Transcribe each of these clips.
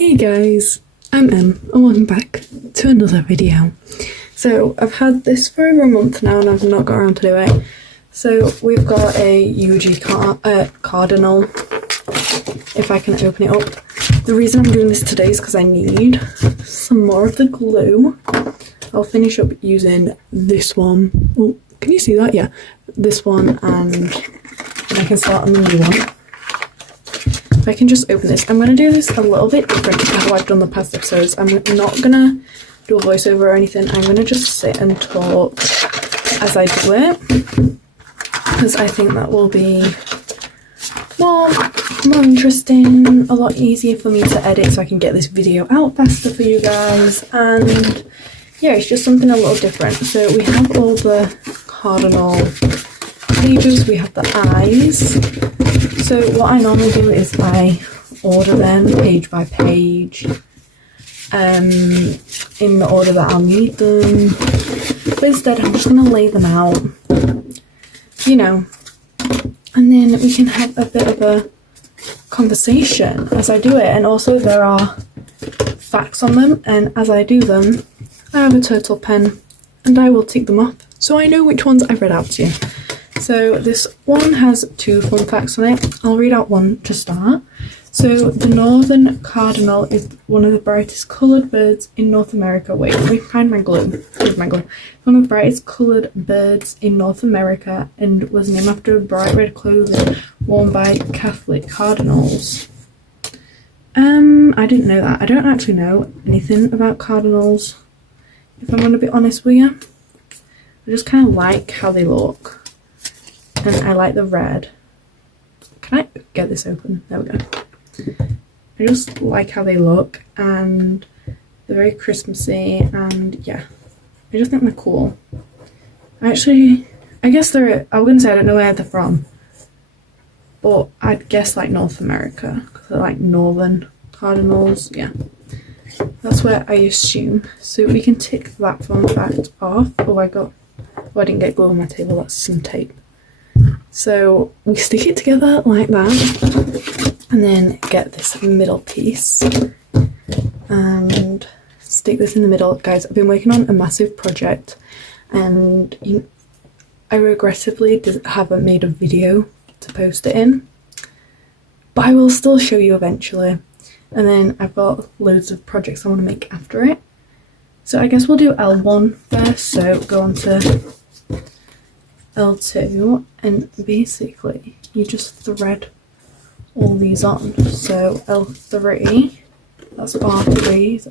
Hey guys, I'm Em and welcome back to another video. So I've had this for over a month now and I've not got around to do it. So we've got a eugy Cardinal, if I can open it up. The reason I'm doing this today is because I need some more of the glue. I'll finish up using this one. Oh, can you see that? Yeah, this one, and I can start on the new one. If I can just open this, I'm going to do this a little bit different to how I've done the past episodes. I'm not going to do a voiceover or anything. I'm going to just sit and talk as I do it, because I think that will be more interesting, a lot easier for me to edit so I can get this video out faster for you guys. And yeah, it's just something a little different. So we have all the Cardinal pages, we have the eyes. So what I normally do is I order them page by page, in the order that I'll need them, but instead I'm just going to lay them out, you know, and then we can have a bit of a conversation as I do it. And also there are facts on them, and as I do them I have a turtle pen and I will tick them off so I know which ones I've read out to you. So this one has 2 fun facts on it. I'll read out one to start. So the northern cardinal is one of the brightest coloured birds in North America. Wait, let me find my glue. Here's my glue. One of the brightest coloured birds in North America, and was named after bright red clothing worn by Catholic cardinals. I didn't know that. I don't actually know anything about cardinals, if I'm going to be honest with you. I just kind of like how they look. And I like the red. Can I get this open? There we go. I just like how they look, and they're very Christmassy, and yeah, I just think they're cool. I guess they're, I wouldn't say I don't know where they're from, but I'd guess like North America, because they're like northern cardinals, yeah. That's where I assume. So we can tick that fun fact off. Oh, I didn't get glue on my table, that's some tape. So we stick it together like that, and then get this middle piece and stick this in the middle. Guys, I've been working on a massive project, and I regrettably haven't made a video to post it in, but I will still show you eventually. And then I've got loads of projects I want to make after it. So I guess we'll do L1 first, so go on to L2, and basically you just thread all these on. So L3, that's R3, so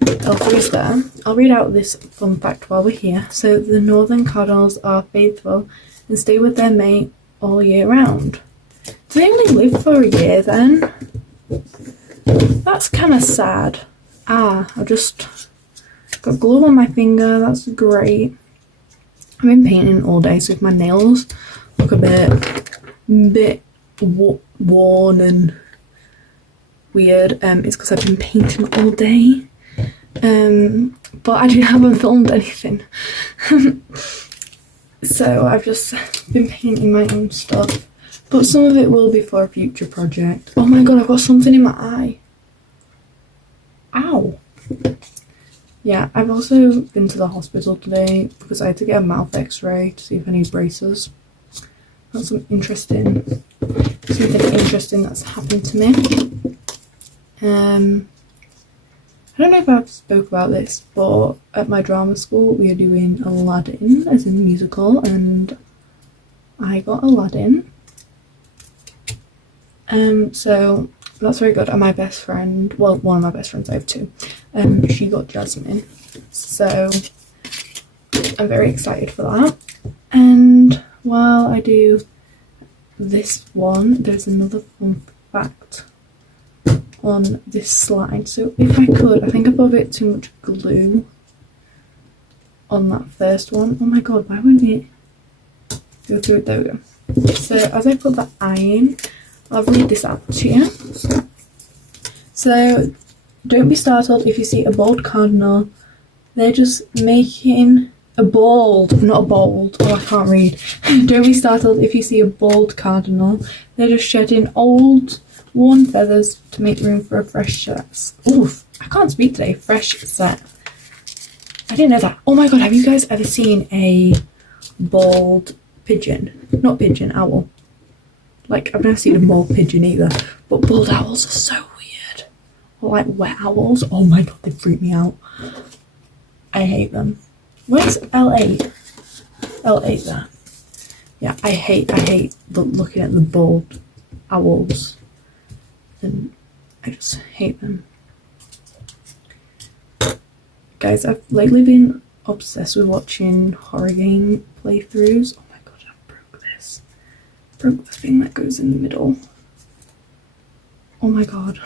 L3's there. I'll read out this fun fact while we're here. So the northern cardinals are faithful and stay with their mate all year round. Do they only live for a year then? That's kind of sad. I've just got glue on my finger, that's great. I've been painting all day, so if my nails look a bit worn and weird, it's because I've been painting all day. But I haven't filmed anything. So I've just been painting my own stuff. But some of it will be for a future project. Oh my god, I've got something in my eye. Ow. Yeah, I've also been to the hospital today because I had to get a mouth x-ray to see if I need braces. That's something interesting that's happened to me. I don't know if I've spoke about this, but at my drama school we are doing Aladdin as a musical, and I got Aladdin. So that's very good. And my best friend, well, one of my best friends, I have 2, she got Jasmine, so I'm very excited for that. And while I do this one, there's another fun fact on this slide. So if I could, I think I put a bit too much glue on that first one. Oh my god, why wouldn't it go through it? There we go. So as I put the eye in, I'll read this out to you. So, don't be startled if you see a bald cardinal. They're just making a bald, not a bold. Oh, I can't read. Don't be startled if you see a bald cardinal. They're just shedding old worn feathers to make room for a fresh set. Oof, I can't speak today. Fresh set. I didn't know that. Oh my god, have you guys ever seen a bald pigeon? Not pigeon, owl. Like, I've never seen a bald pigeon either, but bald owls are so weird. Or like wet owls. Oh my god, they freak me out. I hate them. Where's L8? L8 there. Yeah, I hate looking at the bald owls. And I just hate them. Guys, I've lately been obsessed with watching horror game playthroughs. Oh my god, I broke this. Broke the thing that goes in the middle. Oh my god.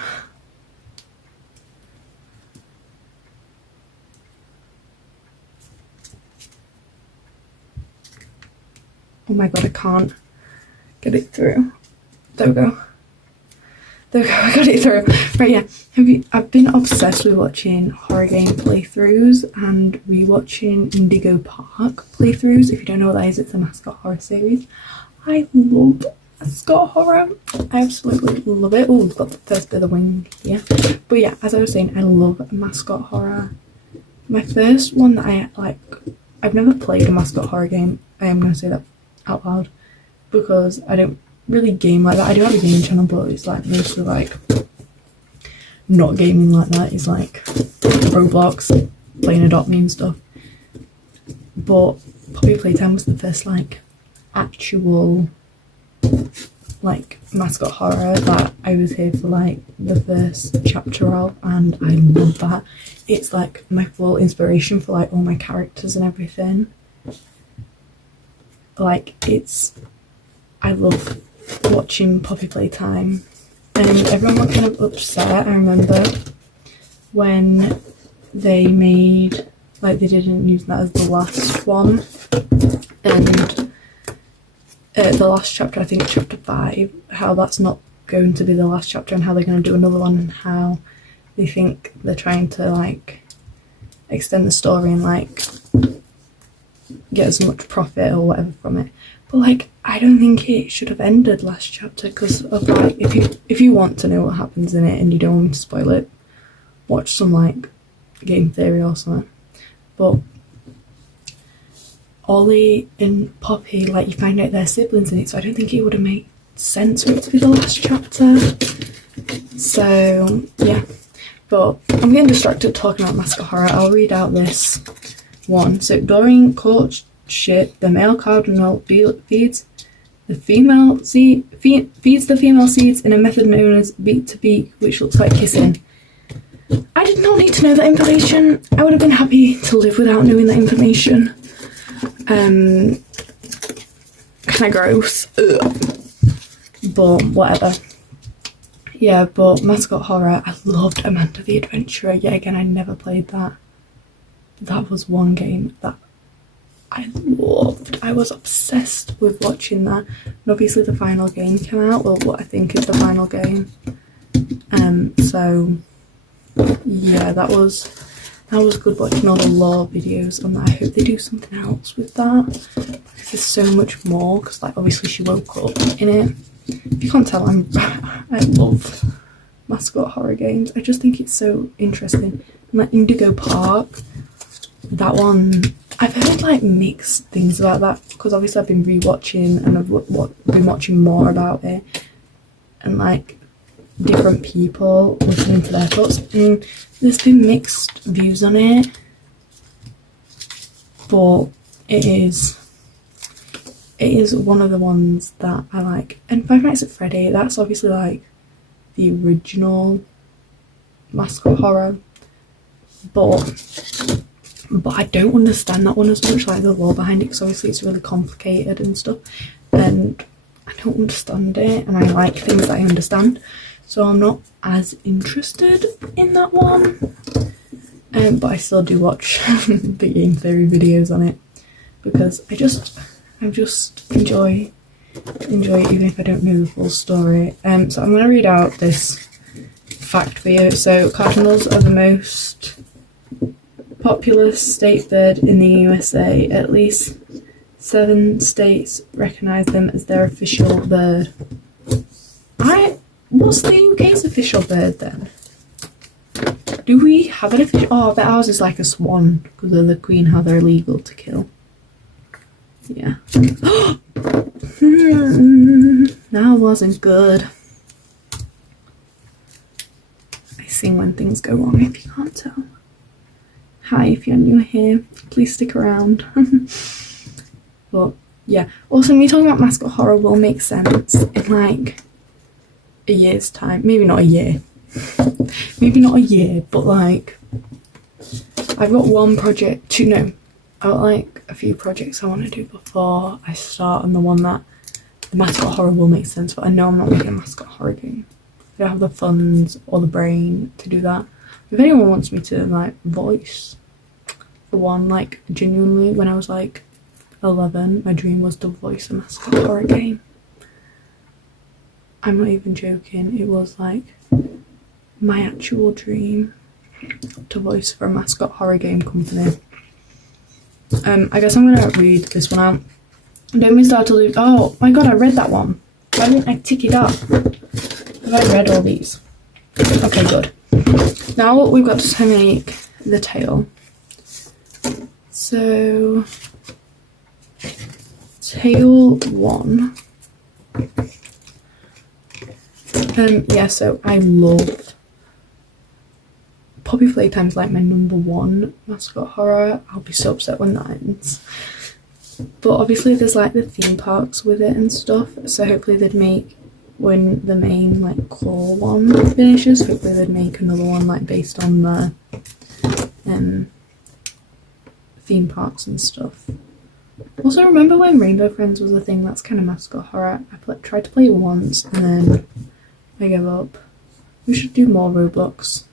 Oh my god, I can't get it through. There we go. There we go, I got it through. Right, yeah. I've been obsessed with watching horror game playthroughs and rewatching Indigo Park playthroughs. If you don't know what that is, it's a mascot horror series. I love mascot horror. I absolutely love it. Oh, we've got the first bit of the wing here. But yeah, as I was saying, I love mascot horror. My first one that I like, I've never played a mascot horror game. I am going to say that out loud because I don't really game like that. I do have a gaming channel, but it's like mostly like not gaming like that. It's like Roblox, playing Adopt Me and stuff. But Poppy Playtime was the first like actual like mascot horror that I was here for like the first chapter of, and I love that. It's like my full inspiration for like all my characters and everything. Like I love watching Poppy Playtime, and everyone got kind of upset. I remember when they made, like, they didn't use that as the last one, and the last chapter, I think chapter 5, how that's not going to be the last chapter and how they're going to do another one, and how they think they're trying to like extend the story and like get as much profit or whatever from it. But like, I don't think it should have ended last chapter, because of like, if you want to know what happens in it and you don't want me to spoil it, watch some like game theory or something. But Ollie and Poppy, like, you find out they're siblings in it, so I don't think it would have made sense for it to be the last chapter. So yeah, but I'm getting distracted talking about mascot horror. I'll read out this one. So during courtship, the male cardinal feeds the female seeds in a method known as beak to beak, which looks like kissing. I did not need to know that information. I would have been happy to live without knowing that information. Kind of gross. Ugh. But whatever. Yeah, but mascot horror, I loved Amanda the Adventurer. Yet again, I never played that. That was one game that I loved. I was obsessed with watching that. And obviously the final game came out, or what I think is the final game. So yeah, that was good watching all the lore videos on that. I hope they do something else with that, because there's so much more, because like obviously she woke up in it. If you can't tell, I love mascot horror games. I just think it's so interesting. And like Indigo Park, that one, I've heard like mixed things about that, because obviously I've been rewatching and I've been watching more about it, and like different people listening to their thoughts, and there's been mixed views on it, but it is one of the ones that I like. And Five Nights at Freddy, that's obviously like the original mascot horror, but I don't understand that one as much, like the lore behind it, because obviously it's really complicated and stuff, and I don't understand it, and I like things that I understand, so I'm not as interested in that one. But I still do watch the game theory videos on it, because I just enjoy it, even if I don't know the full story. So I'm going to read out this fact for you. So cardinals are the most popular state bird in the USA. At least 7 states recognize them as their official bird. What's the UK's official bird then? Do we have an official? Oh, I bet ours is like a swan because of the Queen, how they're illegal to kill. Yeah. That wasn't good. I sing when things go wrong, if you can't tell. Hi, if you're new here, please stick around. But yeah, also me talking about mascot horror will make sense in like a year's time. Maybe not a year. Maybe not a year, but like I've got one project, I've got like a few projects I want to do before I start on the one that the mascot horror will make sense, but I know I'm not making a mascot horror game. I don't have the funds or the brain to do that. If anyone wants me to like voice the one, like genuinely when I was like 11, my dream was to voice a mascot horror game. I'm not even joking, it was like my actual dream to voice for a mascot horror game company. I guess I'm gonna read this one out. Don't miss out to lose. Oh my god, I read that one. Why didn't I tick it up? Have I read all these? Okay, good. Now we've got to make the tail. So, tail 1. Yeah, so I love Poppy Playtime's like my number 1 mascot horror. I'll be so upset when that ends. But obviously there's like the theme parks with it and stuff, so hopefully they'd make, when the main like core one finishes, hopefully they'd make another one like based on the theme parks and stuff. Also, remember when Rainbow Friends was a thing? That's kind of mascot horror. I tried to play it once and then I gave up. We should do more Roblox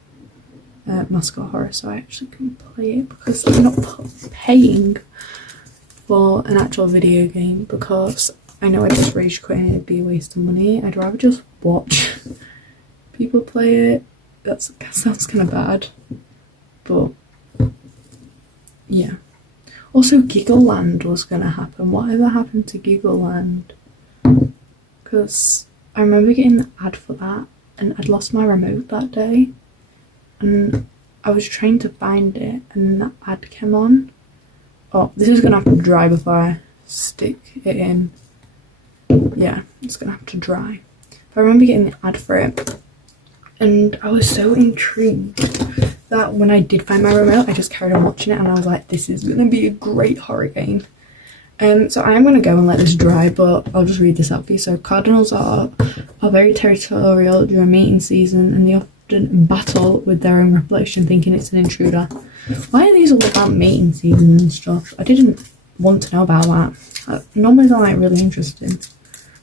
mascot horror so I actually can play it, because I'm not paying for an actual video game, because I know I just rage quit and it'd be a waste of money. I'd rather just watch people play it. That sounds kind of bad, but yeah. Also, Giggleland was gonna happen. Whatever happened to Giggleland? Because I remember getting the ad for that and I'd lost my remote that day and I was trying to find it and that ad came on. Oh, this is gonna have to dry before I stick it in. Yeah, it's gonna have to dry. But I remember getting the ad for it and I was so intrigued that when I did find my remote, I just carried on watching it and I was like, this is gonna be a great horror game. So I'm gonna go and let this dry, but I'll just read this out for you. So cardinals are very territorial during mating season and they often battle with their own reputation, thinking it's an intruder. Why are these all about mating season and stuff? I didn't want to know about that. Normally they're like really interesting.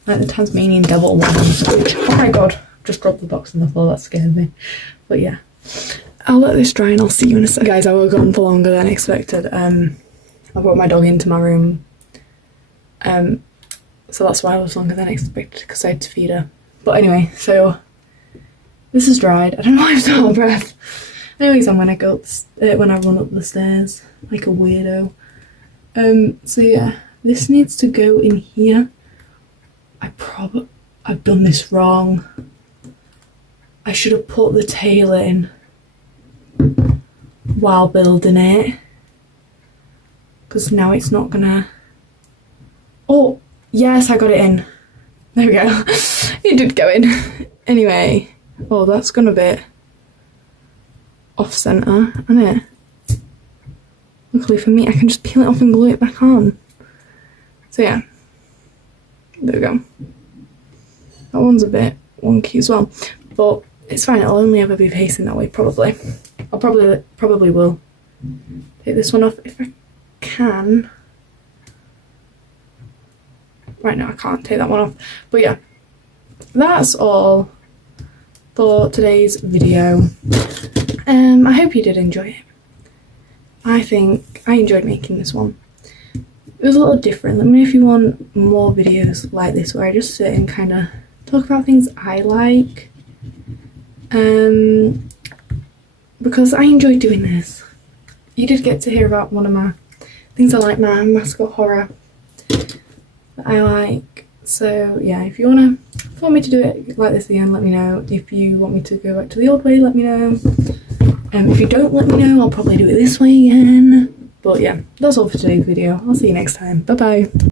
Like the Tasmanian devil ones, which, oh my god, just dropped the box on the floor, that scared me. But yeah, I'll let this dry and I'll see you in a sec. Guys, I was gone for longer than expected. I brought my dog into my room. So that's why I was longer than expected, because I had to feed her. But anyway, so this is dried. I don't know why I'm so out of breath. Anyways, I'm gonna go when I run up the stairs like a weirdo. So yeah, this needs to go in here. I've done this wrong. I should have put the tail in while building it, because now it's not gonna. Oh yes, I got it in. There we go. It did go in. Anyway, oh, that's gone a bit off center, isn't it? Luckily for me, I can just peel it off and glue it back on. So yeah, there we go. That one's a bit wonky as well, but it's fine. I'll only ever be facing that way probably. I'll probably will take this one off if I can. Right now I can't take that one off. But yeah, that's all for today's video. I hope you did enjoy it. I think I enjoyed making this one. It was a little different. Let me know if you want more videos like this where I just sit and kind of talk about things I like. Because I enjoyed doing this. You did get to hear about one of my things I like, my mascot horror that I like. So yeah, if you want to If you want me to do it like this again, let me know. If you want me to go back to the old way, let me know. If you don't let me know, I'll probably do it this way again. But yeah, that's all for today's video. I'll see you next time. Bye bye.